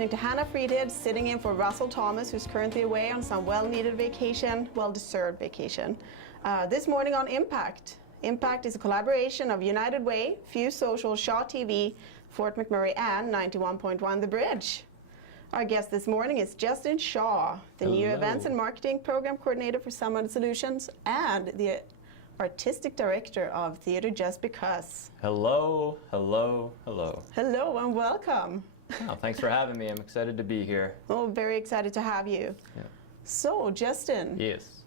listening to Hanna Fridhed, sitting in for Russell Thomas, who's currently away on some well-needed vacation, well-deserved vacation. This morning on Impact. Impact is a collaboration of United Way, Fuse Social, Shaw TV, Fort McMurray, and 91.1 The Bridge. Our guest this morning is Justin Shaw, the Hello. new Events and Marketing Program Coordinator for Summit Solutions and the Artistic Director of Theatre Just Because. Hello, hello, hello. Hello and welcome. Oh, thanks for having me. I'm excited to be here. Oh, very excited to have you. Yeah. So, Justin. Yes.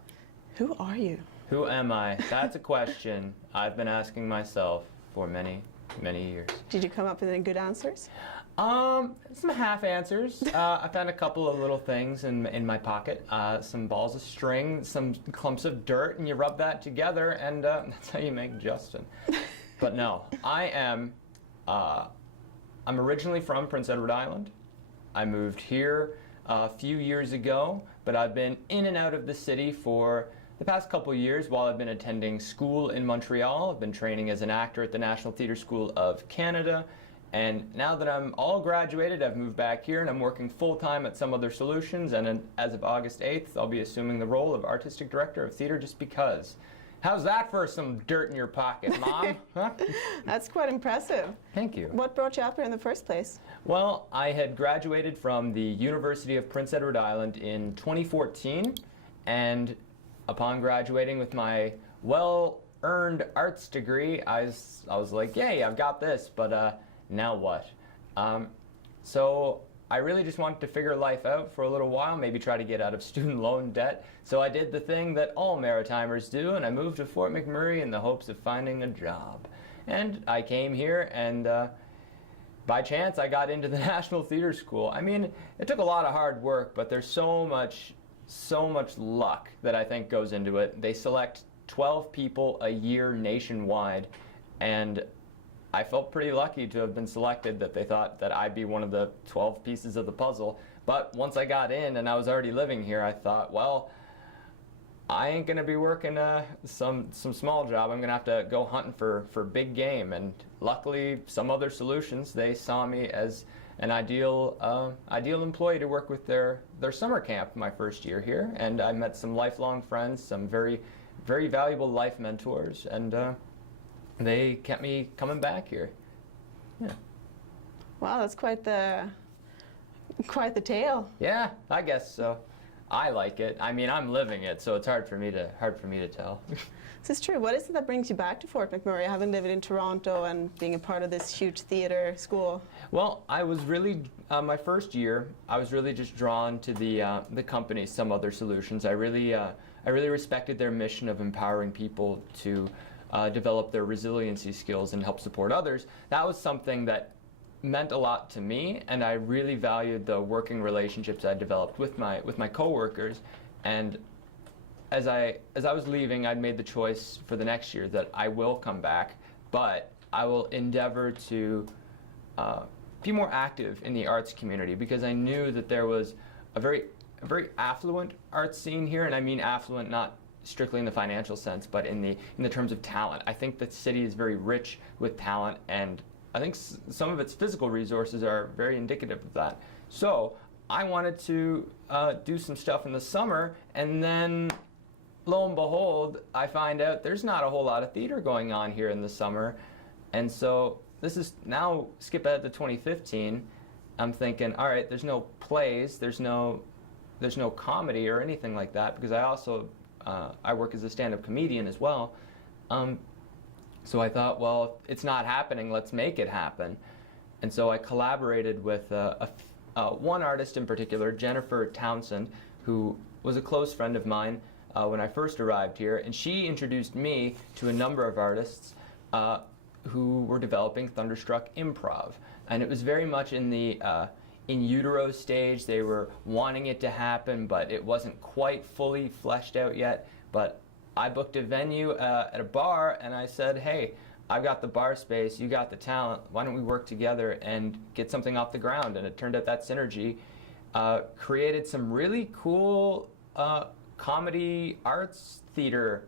Who are you? Who am I? That's a question I've been asking myself for many, many years. Did you come up with any good answers? Some half answers. I found a couple of little things in my pocket. Some balls of string, some clumps of dirt, and you rub that together, and that's how you make Justin. But no, I'm originally from Prince Edward Island. I moved here a few years ago, but I've been in and out of the city for the past couple years while I've been attending school in Montreal. I've been training as an actor at the National Theatre School of Canada. And now that I'm all graduated, I've moved back here and I'm working full-time at Some Other Solutions. And as of August 8th, I'll be assuming the role of Artistic Director of Theatre Just Because. How's that for some dirt in your pocket, Mom? Huh? That's quite impressive. Thank you. What brought you up here in the first place? Well, I had graduated from the University of Prince Edward Island in 2014. And upon graduating with my well-earned arts degree, I was like, yay, I've got this. But now what? So I really just wanted to figure life out for a little while, maybe try to get out of student loan debt. So I did the thing that all Maritimers do, and I moved to Fort McMurray in the hopes of finding a job. And I came here, and by chance I got into the National Theatre School. I mean, it took a lot of hard work, but there's so much luck that I think goes into it. They select 12 people a year nationwide, and I felt pretty lucky to have been selected, that they thought that I'd be one of the 12 pieces of the puzzle. But once I got in and I was already living here, I thought, well, I ain't gonna be working some small job. I'm gonna have to go hunting for big game. And luckily, Some Other Solutions, they saw me as an ideal employee to work with their summer camp my first year here. And I met some lifelong friends, some very, very valuable life mentors, and they kept me coming back here. Yeah. Wow, that's quite the tale. Yeah, I guess so. I like it. I mean, I'm living it, so it's hard for me to tell. This is true. What is it that brings you back to Fort McMurray, having lived in Toronto and being a part of this huge theatre school? Well, I was really my first year. I was really just drawn to the company, Some Other Solutions. I really respected their mission of empowering people to develop their resiliency skills and help support others. That was something that meant a lot to me, and I really valued the working relationships I developed with my coworkers. And as I was leaving, I'd made the choice for the next year that I will come back, but I will endeavor to be more active in the arts community, because I knew that there was a very affluent arts scene here, and I mean affluent not strictly in the financial sense, but in the terms of talent. I think the city is very rich with talent, and I think some of its physical resources are very indicative of that. So I wanted to do some stuff in the summer, and then lo and behold, I find out there's not a whole lot of theater going on here in the summer. And so this is now, skip ahead to 2015, I'm thinking, all right, there's no plays, there's no comedy or anything like that, because I also I work as a stand-up comedian as well. So I thought, well, if it's not happening, let's make it happen. And so I collaborated with one artist in particular, Jennifer Townsend, who was a close friend of mine when I first arrived here, and she introduced me to a number of artists who were developing Thunderstruck Improv. And it was very much in the in utero stage. They were wanting it to happen, but it wasn't quite fully fleshed out yet. But I booked a venue at a bar, and I said, hey, I've got the bar space, you got the talent, why don't we work together and get something off the ground? And it turned out that synergy created some really cool comedy arts theater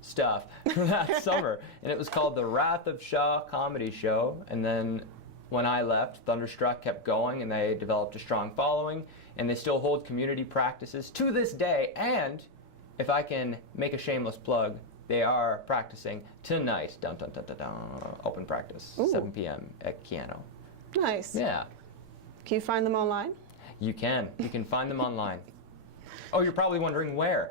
stuff that summer. And it was called the Wrath of Shaw Comedy Show. And then when I left, Thunderstruck kept going, and they developed a strong following, and they still hold community practices to this day. And if I can make a shameless plug, they are practicing tonight. Dun, dun, dun, dun, dun, open practice, Ooh. 7 p.m. at Keanu. Nice. Yeah. Can you find them online? You can. You can find them online. Oh, you're probably wondering where.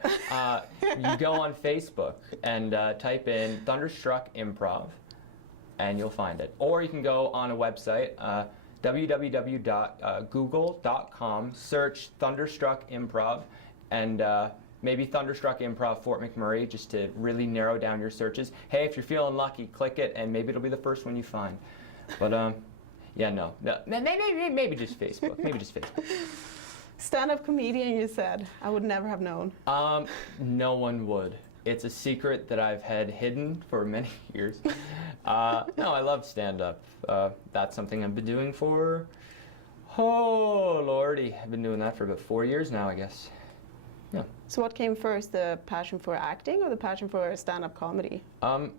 You go on Facebook and type in Thunderstruck Improv, and you'll find it. Or you can go on a website, www.google.com, search Thunderstruck Improv, and maybe Thunderstruck Improv Fort McMurray, just to really narrow down your searches. Hey, if you're feeling lucky, click it, and maybe it'll be the first one you find. But yeah, no, maybe just Facebook. Maybe just Facebook. Stand-up comedian, you said. I would never have known. No one would. It's a secret that I've had hidden for many years. No, I love stand-up. That's something I've been doing for, oh lordy, I've been doing that for about 4 years now, I guess. Yeah. So what came first, the passion for acting or the passion for stand-up comedy? I'm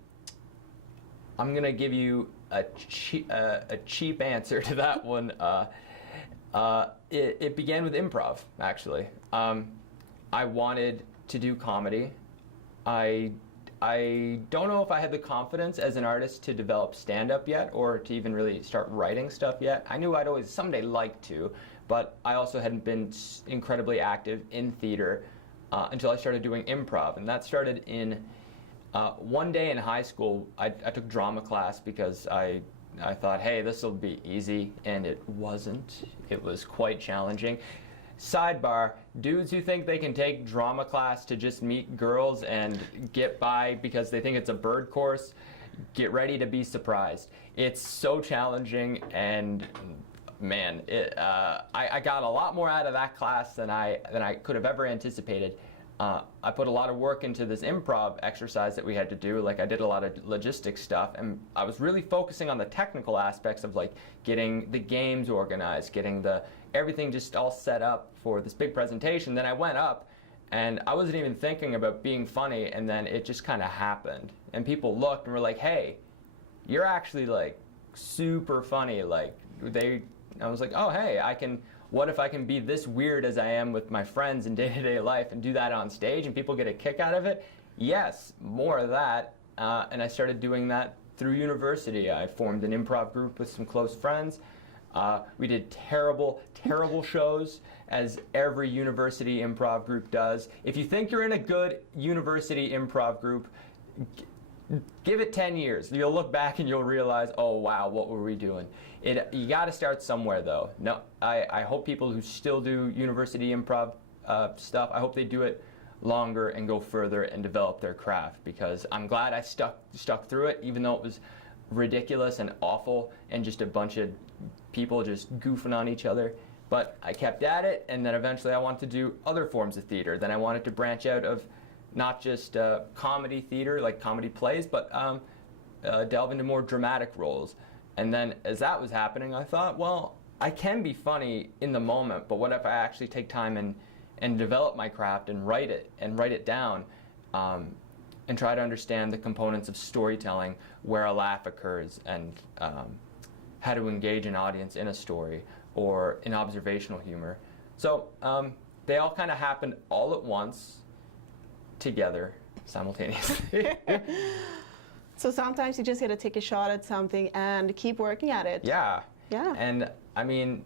gonna give you a cheap answer to that one. It began with improv, actually. I wanted to do comedy. I don't know if I had the confidence as an artist to develop stand-up yet, or to even really start writing stuff yet. I knew I'd always someday like to, but I also hadn't been incredibly active in theater until I started doing improv. And that started in one day in high school. I took drama class because I thought, hey, this will be easy, and it wasn't. It was quite challenging. Sidebar, dudes who think they can take drama class to just meet girls and get by because they think it's a bird course, get ready to be surprised. It's so challenging, and man, I got a lot more out of that class than I could have ever anticipated. I put a lot of work into this improv exercise that we had to do. Like, I did a lot of logistics stuff, and I was really focusing on the technical aspects of like getting the games organized, getting everything just all set up for this big presentation. Then I went up, and I wasn't even thinking about being funny, and then it just kind of happened. And people looked and were like, hey, you're actually like super funny. Like, I was like, oh, hey, what if I can be this weird as I am with my friends in day-to-day life and do that on stage and people get a kick out of it? Yes, more of that. And I started doing that through university. I formed an improv group with some close friends. We did terrible, terrible shows, as every university improv group does. If you think you're in a good university improv group, give it 10 years. You'll look back and you'll realize, oh wow, what were we doing? You got to start somewhere, though. No, I hope people who still do university improv stuff, I hope they do it longer and go further and develop their craft, because I'm glad I stuck through it, even though it was ridiculous and awful and just a bunch of people just goofing on each other. But I kept at it, and then eventually I wanted to do other forms of theater. Then I wanted to branch out of not just comedy theater, like comedy plays, but delve into more dramatic roles. And then as that was happening, I thought, well, I can be funny in the moment, but what if I actually take time and develop my craft and write it down, and try to understand the components of storytelling, where a laugh occurs, and how to engage an audience in a story or in observational humor. So they all kind of happened all at once, together, simultaneously. So sometimes you just got to take a shot at something and keep working at it. Yeah. Yeah. And I mean,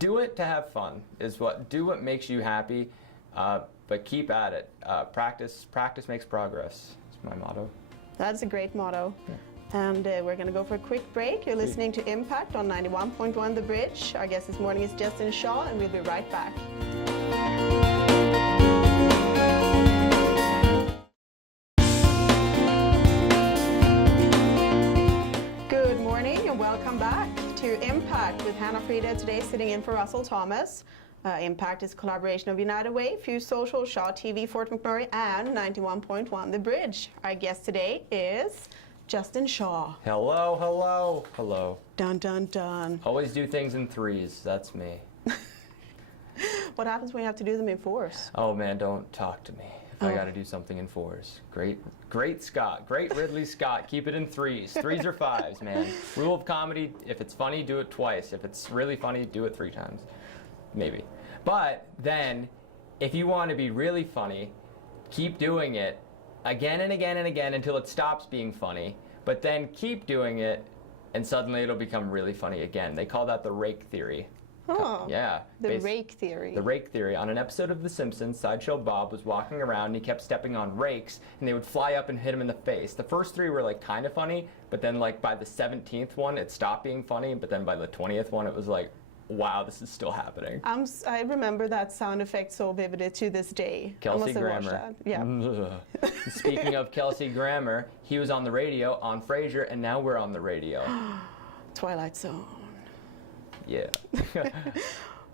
do it to have fun. Do what makes you happy, but keep at it. Practice makes progress. It's my motto. That's a great motto. Yeah. And we're going to go for a quick break. You're listening to Impact on 91.1 The Bridge. Our guest this morning is Justin Shaw, and we'll be right back. Good morning and welcome back to Impact with Hanna Fridhed, today sitting in for Russell Thomas. Impact is a collaboration of United Way, Fuse Social, Shaw TV, Fort McMurray, and 91.1 The Bridge. Our guest today is Justin Shaw. Hello, hello, hello. Dun, dun, dun. Always do things in threes. That's me. What happens when you have to do them in fours? Oh man, don't talk to me. I got to do something in 4s. Great Scott. Great Ridley Scott. Keep it in 3s. 3s or 5s, man. Rule of comedy, if it's funny, do it twice. If it's really funny, do it 3 times. Maybe. But then, if you want to be really funny, keep doing it again and again and again until it stops being funny. But then keep doing it, and suddenly it'll become really funny again. They call that the Rake Theory. Oh, yeah. The Rake Theory. The Rake Theory. On an episode of The Simpsons, Sideshow Bob was walking around and he kept stepping on rakes and they would fly up and hit him in the face. The first 3 were like kind of funny, but then like by the 17th one it stopped being funny, but then by the 20th one it was like, wow, this is still happening. I remember that sound effect so vividly to this day. Kelsey Grammer. Yeah. Speaking of Kelsey Grammer, he was on the radio on Frasier and now we're on the radio. Twilight Zone. Yeah.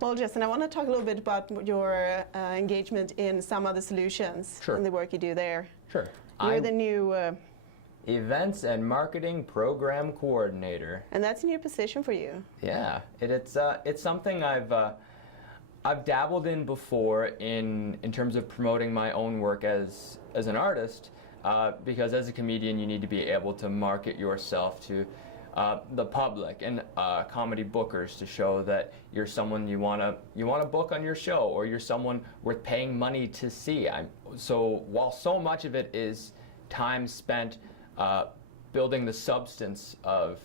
Well, Justin, I want to talk a little bit about your engagement in Some Other Solutions and the work you do there. Sure. You're the new Events and Marketing Program Coordinator. And that's a new position for you. Yeah, it's something I've dabbled in before in terms of promoting my own work as an artist, because as a comedian you need to be able to market yourself to the public and comedy bookers to show that you're someone you wanna book on your show, or you're someone worth paying money to see. So while so much of it is time spent building the substance of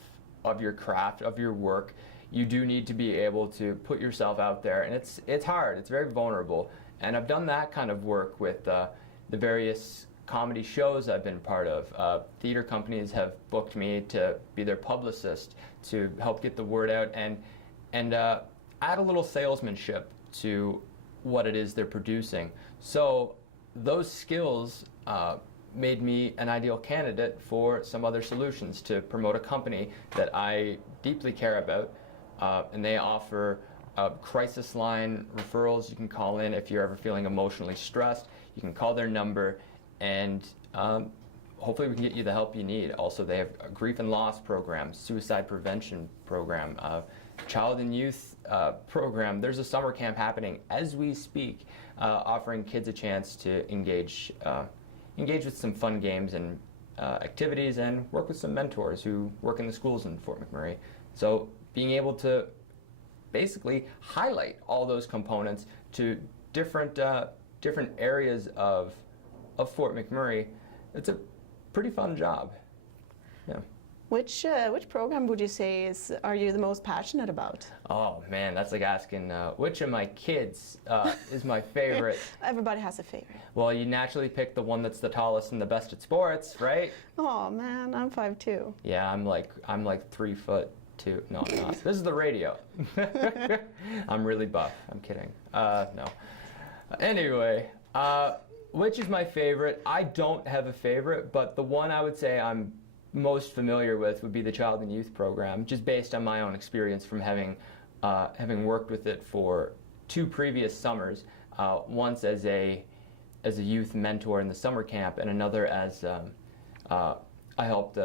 your craft, of your work, you do need to be able to put yourself out there, and it's hard. It's very vulnerable, and I've done that kind of work with the various comedy shows I've been part of. Theater companies have booked me to be their publicist to help get the word out and add a little salesmanship to what it is they're producing. So those skills made me an ideal candidate for Some Other Solutions to promote a company that I deeply care about, and they offer crisis line referrals. You can call in if you're ever feeling emotionally stressed. You can call their number, and hopefully we can get you the help you need. Also, they have a grief and loss program, suicide prevention program, child and youth program. There's a summer camp happening as we speak, offering kids a chance to engage with some fun games and activities, and work with some mentors who work in the schools in Fort McMurray. So being able to basically highlight all those components to different areas of Fort McMurray, it's a pretty fun job. Yeah. Which program would you say are you the most passionate about? Oh man, that's like asking which of my kids is my favorite. Everybody has a favorite. Well, you naturally pick the one that's the tallest and the best at sports, right? Oh man, I'm 5'2". Yeah, I'm like 3'2". No, I'm not. This is the radio. I'm really buff. I'm kidding. No. Anyway, which is my favorite? I don't have a favorite, but the one I would say I'm most familiar with would be the Child and Youth program, just based on my own experience from having worked with it for 2 previous summers. Once as a youth mentor in the summer camp, and another as I helped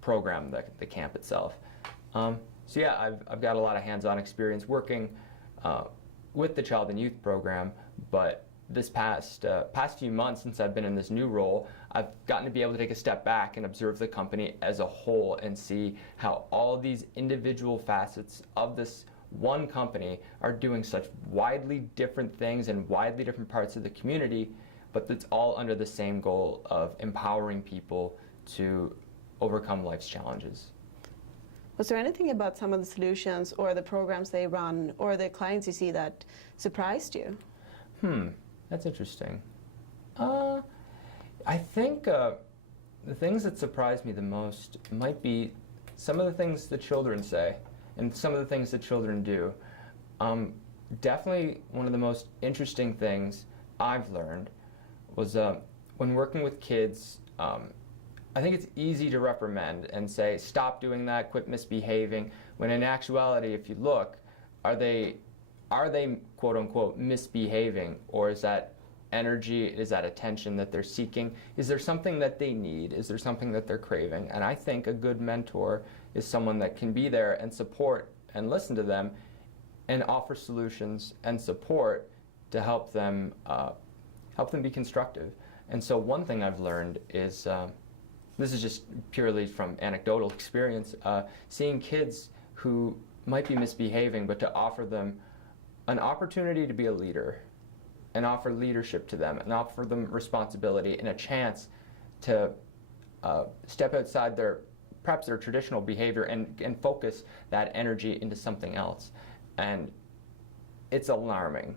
program the camp itself. So yeah, I've got a lot of hands-on experience working with the Child and Youth program, but this past few months since I've been in this new role, I've gotten to be able to take a step back and observe the company as a whole and see how all these individual facets of this one company are doing such widely different things in widely different parts of the community, but it's all under the same goal of empowering people to overcome life's challenges. Was there anything about Some of the Solutions or the programs they run or the clients you see that surprised you? That's interesting. I think the things that surprised me the most might be some of the things the children say and some of the things that children do. Definitely one of the most interesting things I've learned was when working with kids, I think it's easy to reprimand and say, stop doing that, quit misbehaving, when in actuality, if you look, are they quote unquote misbehaving, or is that energy, is that attention that they're seeking? Is there something that they need? Is there something that they're craving? And I think a good mentor is someone that can be there and support and listen to them and offer solutions and support to help them be constructive. And so one thing I've learned is, this is just purely from anecdotal experience, seeing kids who might be misbehaving, but to offer them an opportunity to be a leader and offer leadership to them and offer them responsibility and a chance to step outside perhaps their traditional behavior and focus that energy into something else. And it's alarming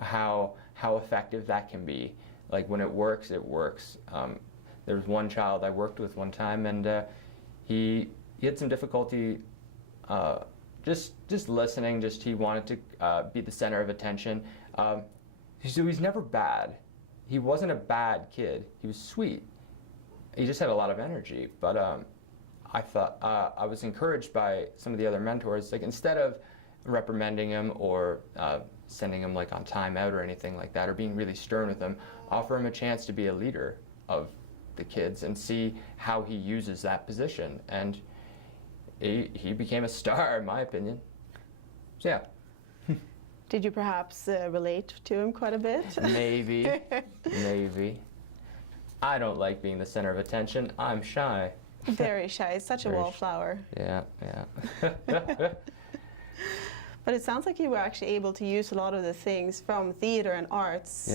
how effective that can be. Like when it works, it works. There was one child I worked with one time, and he had some difficulty just listening. He wanted to be the center of attention. So he's never bad. He wasn't a bad kid. He was sweet. He just had a lot of energy. But I thought I was encouraged by some of the other mentors. Like instead of reprimanding him or sending him like on timeout or anything like that, or being really stern with him, offer him a chance to be a leader of the kids and see how he uses that position. And he became a star, in my opinion. So yeah. Did you perhaps relate to him quite a bit? Maybe. I don't like being the center of attention. I'm shy. Very shy. It's such a wallflower. Yeah. But it sounds like you were actually able to use a lot of the things from theater and arts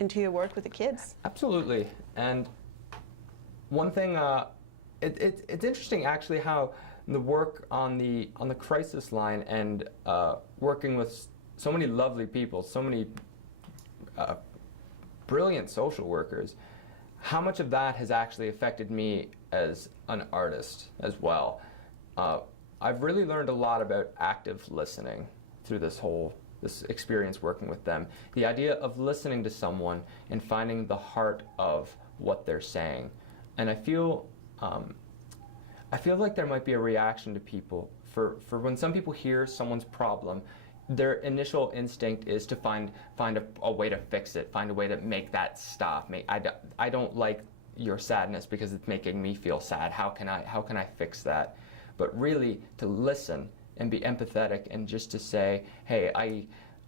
into your work with the kids. Absolutely. And one thing, it's interesting actually how the work on the crisis line and working with so many lovely people, so many brilliant social workers, how much of that has actually affected me as an artist as well. I've really learned a lot about active listening through this experience working with them. The idea of listening to someone and finding the heart of what they're saying. And I feel like there might be a reaction to people for when some people hear someone's problem, their initial instinct is to find a way to fix it, find a way to make that stop. I don't like your sadness because it's making me feel sad. How can I fix that? But really to listen and be empathetic and just to say, hey,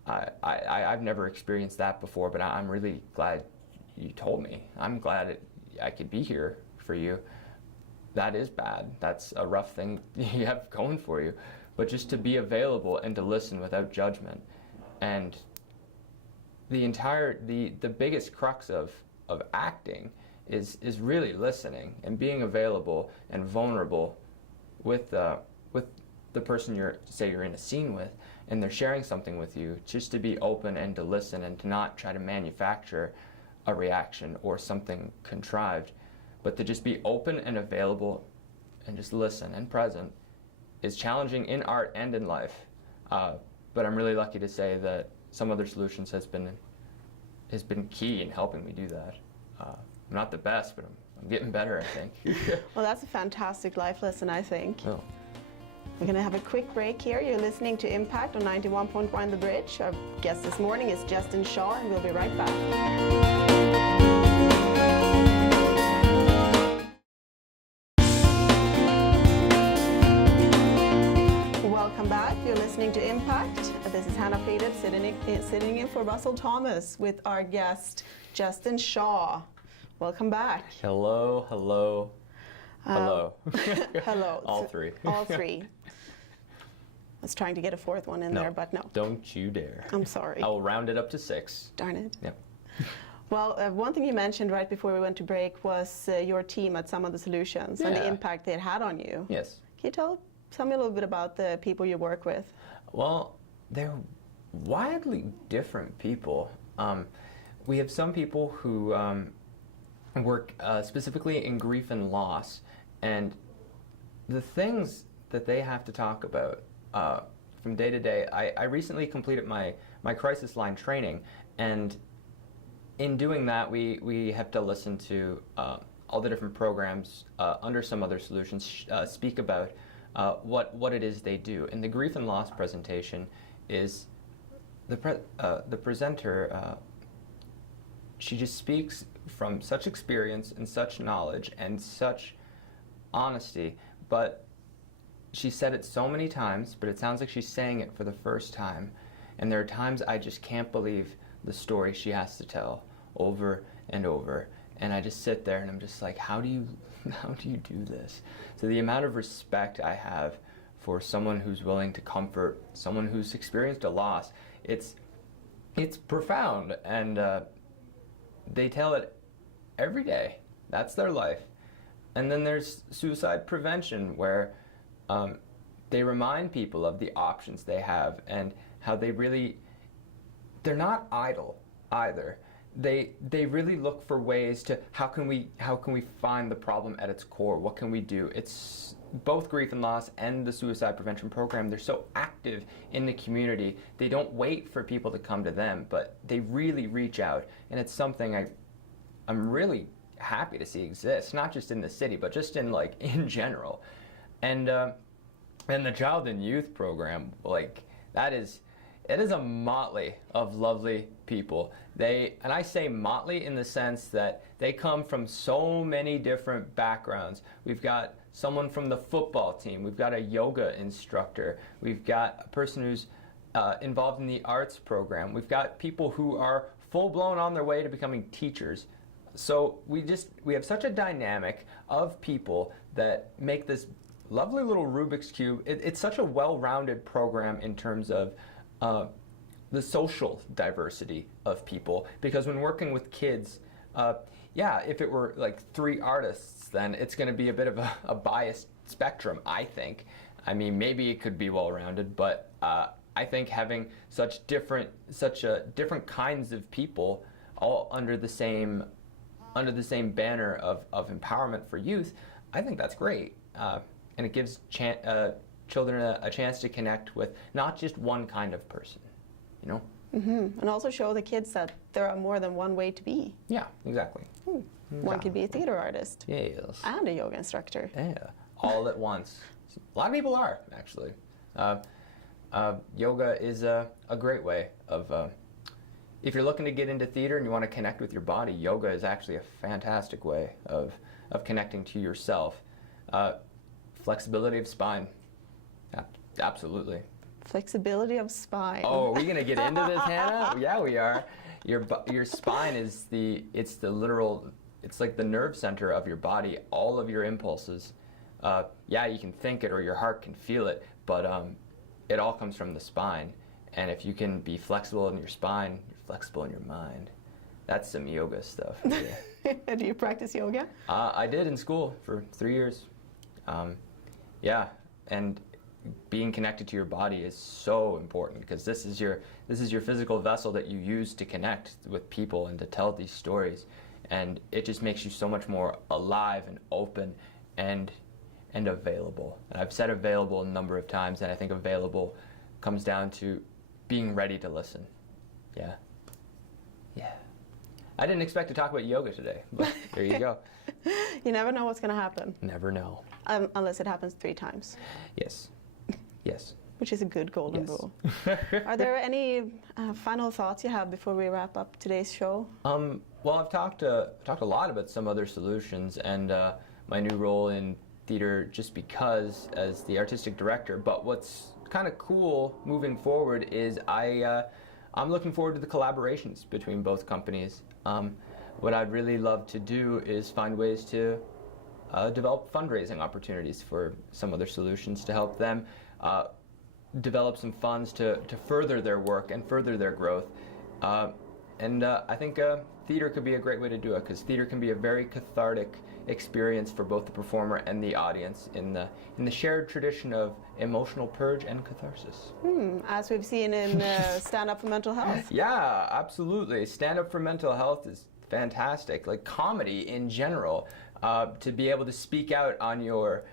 I've never experienced that before, but I'm really glad you told me. I'm glad I could be here for you. That is bad. That's a rough thing you have going for you. But just to be available and to listen without judgment. And the biggest crux of acting is really listening and being available and vulnerable with the person you're in a scene with, and they're sharing something with you, just to be open and to listen and to not try to manufacture a reaction or something contrived, but to just be open and available and just listen and present is challenging in art and in life. But I'm really lucky to say that Some Other Solutions has been key in helping me do that. I'm not the best, but I'm getting better, I think. Well, that's a fantastic life lesson, I think. Oh. We're going to have a quick break here. You're listening to Impact on 91.1 The Bridge. Our guest this morning is Justin Shaw, and we'll be right back. Welcome back. You're listening to Impact. This is Hanna Fridhed sitting in for Russell Thomas with our guest, Justin Shaw. Welcome back. Hello. Hello. All three. All three. I was trying to get a fourth one in there, but no. Don't you dare. I'm sorry. I will round it up to 6. Darn it. Yep. Well, one thing you mentioned right before we went to break was your team at Some Other Solutions and the impact they had on you. Yes. Can you tell me a little bit about the people you work with? Well, they're widely different people. We have some people who work specifically in grief and loss, and the things that they have to talk about from day to day. I recently completed my crisis line training, and in doing that, we have to listen to all the different programs under Some Other Solutions speak about what it is they do. And the grief and loss presentation is the presenter. She just speaks from such experience and such knowledge and such honesty, but she said it so many times, but it sounds like she's saying it for the first time. And there are times I just can't believe the story she has to tell over and over. And I just sit there and I'm just like, how do you do this? So the amount of respect I have for someone who's willing to comfort, someone who's experienced a loss, it's profound. And they tell it every day. That's their life. And then there's suicide prevention, where they remind people of the options they have and how they're not idle either. They really look for ways to, how can we find the problem at its core? What can we do? It's both grief and loss and the suicide prevention program. They're so active in the community. They don't wait for people to come to them, but they really reach out. And it's something I'm really happy to see exist, not just in the city, but just in general. And the child and youth program, it is a motley of lovely people. And I say motley in the sense that they come from so many different backgrounds. We've got someone from the football team, we've got a yoga instructor, we've got a person who's involved in the arts program, we've got people who are full-blown on their way to becoming teachers. So we have such a dynamic of people that make this lovely little Rubik's Cube. It's such a well-rounded program in terms of the social diversity of people, because when working with kids, if it were like 3 artists, then it's going to be a bit of a biased spectrum, I think. I mean, maybe it could be well-rounded, but I think having such different kinds of people all under the same banner of empowerment for youth, I think that's great. And it gives children a chance to connect with not just one kind of person, you know? Mm-hmm. And also show the kids that there are more than one way to be. Yeah, exactly. One could be a theater artist. Yes. And a yoga instructor. Yeah, all at once. A lot of people are, actually. Yoga is a great way of, if you're looking to get into theater and you want to connect with your body, yoga is actually a fantastic way of connecting to yourself. Flexibility of spine. Absolutely. Flexibility of spine. Oh, are we gonna get into this, Hannah? Yeah, we are. Your spine is it's like the nerve center of your body. All of your impulses. You can think it or your heart can feel it, but it all comes from the spine. And if you can be flexible in your spine, you're flexible in your mind. That's some yoga stuff. Yeah. Do you practice yoga? I did in school for 3 years. And being connected to your body is so important, because this is your physical vessel that you use to connect with people and to tell these stories, and it just makes you so much more alive and open and available. And I've said available a number of times, and I think available comes down to being ready to listen. Yeah. I didn't expect to talk about yoga today, but there you go. You never know what's going to happen. Never know. Unless it happens 3 times. Yes. Which is a good golden rule. Are there any final thoughts you have before we wrap up today's show? Well, I've talked a lot about some other solutions and my new role in theater, just because as the artistic director. But what's kind of cool moving forward is I'm looking forward to the collaborations between both companies. What I'd really love to do is find ways to develop fundraising opportunities for some other solutions to help them develop some funds to further their work and further their growth. I think theater could be a great way to do it, because theater can be a very cathartic experience for both the performer and the audience in the shared tradition of emotional purge and catharsis. As we've seen in Stand Up for Mental Health. Yeah, absolutely. Stand Up for Mental Health is fantastic. Like comedy in general, to be able to speak out on your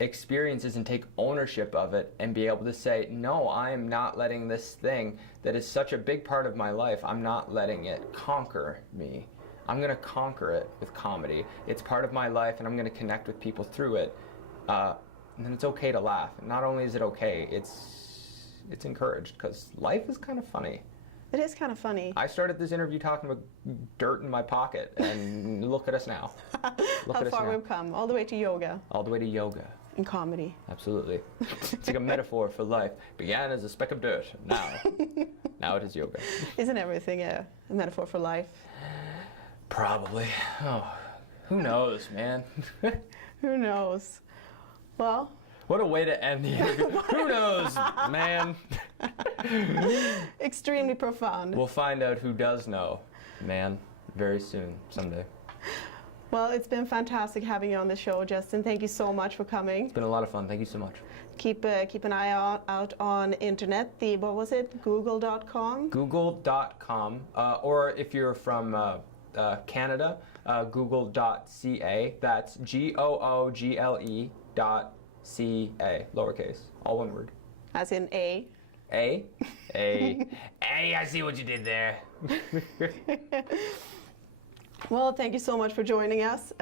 experiences and take ownership of it and be able to say, no, I am not letting this thing that is such a big part of my life, I'm not letting it conquer me. I'm going to conquer it with comedy. It's part of my life, and I'm going to connect with people through it. And then it's okay to laugh. And not only is it okay, it's encouraged, because life is kind of funny. It is kind of funny. I started this interview talking about dirt in my pocket, and look at us now. How far we've come, all the way to yoga. All the way to yoga. And comedy. Absolutely. It's like a metaphor for life. Began as a speck of dirt. Now it is yoga. Isn't everything a metaphor for life? Probably. Oh, who knows, man? Who knows? Well, what a way to end the interview. Who knows, man? extremely profound. We'll find out who does know, man, very soon, someday. Well, it's been fantastic having you on the show, Justin. Thank you so much for coming. It's been a lot of fun. Thank you so much. Keep an eye out on internet. What was it? Google.com? Google.com. Or if you're from Canada, google.ca. That's google.ca, lowercase, all one word. As in A? A? A. A, I see what you did there. Well, thank you so much for joining us.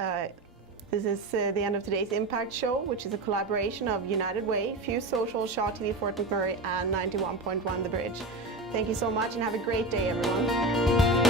This is the end of today's Impact Show, which is a collaboration of United Way, Fuse Social, Shaw TV, Fort McMurray, and 91.1 The Bridge. Thank you so much and have a great day, everyone.